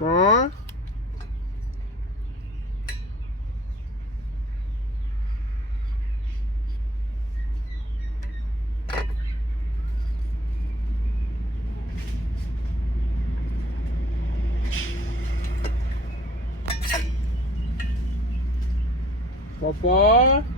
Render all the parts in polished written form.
ปอปอ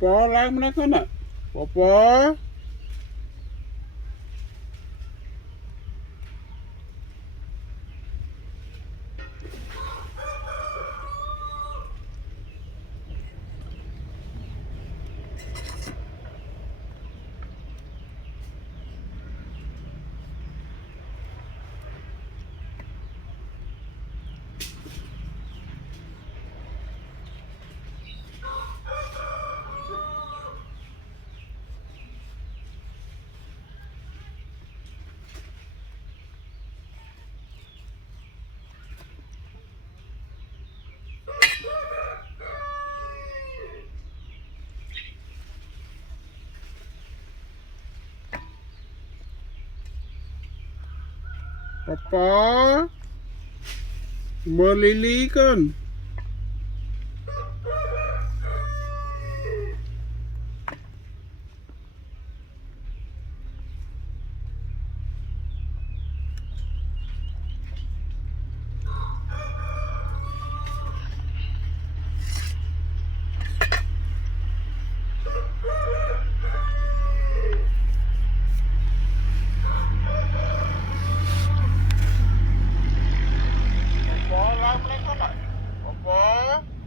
ปอล้างมันแล้วกันอ่ะปอปอเมอลิลีกันปอล้างมันแล้วกันอ่ะปอปอ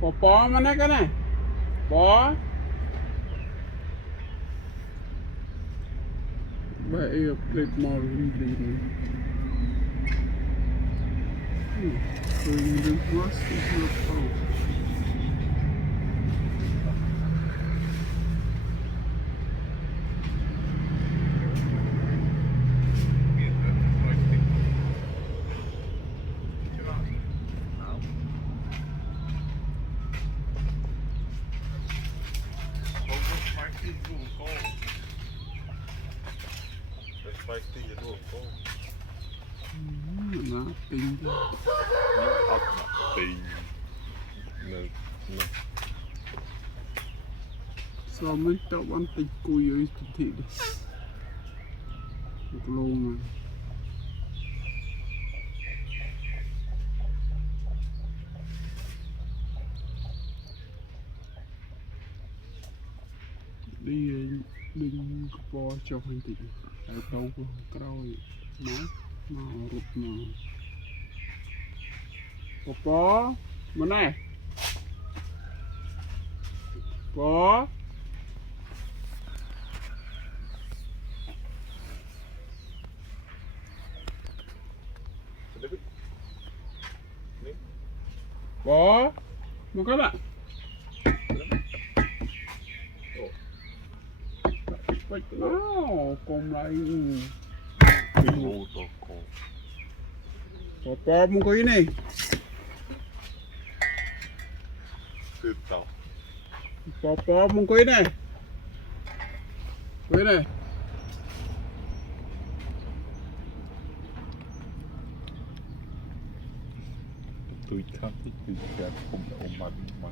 Bó bó mà cái này bó vậy plate màu đi rồi mình quá xíu Phải tí cho đồ cô. nó tinh Ốc tí. Nè. sao mới tao ăn tịch cùi ở thị đi một lô mà đi đừng bò cho hành tịch ở đâu cao nó rụt mà bò mà này bò bò mà các bạn bạch nào cùng lại Đồ đồ cô. bò một cái này Tuyệt tao. bò một cái này Tôi khá thích vì kẹt không là ôm mặt mà.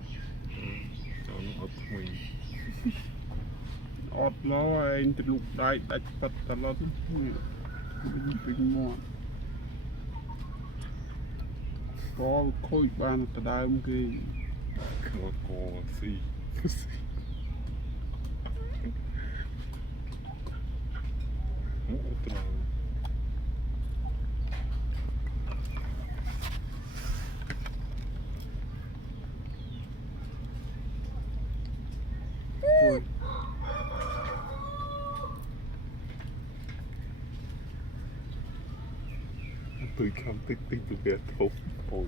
Cho nó ấp mình. ọt nó anh từ lục đại đặt bật tao nó bình mòn có khôi ban tao đai ông kia Cô xì. Ngủ tao. thôi Tôi không thích tôi ghét thốt. Ôi